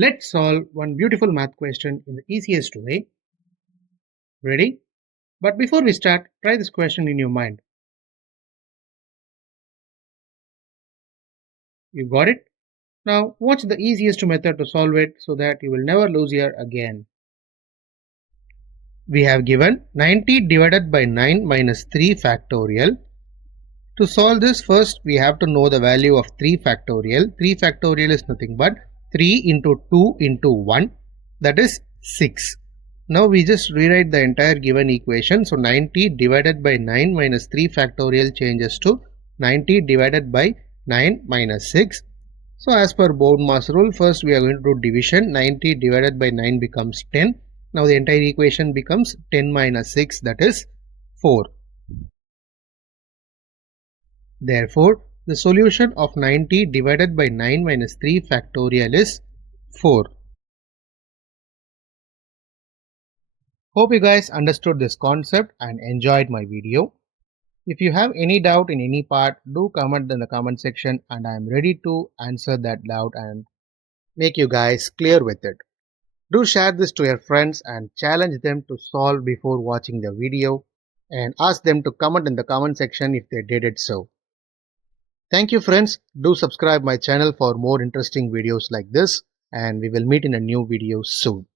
Let's solve one beautiful math question in the easiest way. Ready? But before we start, try this question in your mind. You got it? Now, what's the easiest method to solve it so that you will never lose here again? We have given 90 divided by 9 minus 3 factorial. To solve this, first we have to know the value of 3 factorial. 3 factorial is nothing but 3 into 2 into 1, that is 6. Now we just rewrite the entire given equation. So 90 divided by 9 minus 3 factorial changes to 90 divided by 9 minus 6. So as per Bode-Mass rule, first we are going to do division. 90 divided by 9 becomes 10. Now the entire equation becomes 10 minus 6, that is 4. Therefore, the solution of 90 divided by 9 minus 3 factorial is 4. Hope you guys understood this concept and enjoyed my video. If you have any doubt in any part, do comment in the comment section and I am ready to answer that doubt and make you guys clear with it. Do share this to your friends and challenge them to solve before watching the video and ask them to comment in the comment section if they did it so. Thank you friends, do subscribe my channel for more interesting videos like this and we will meet in a new video soon.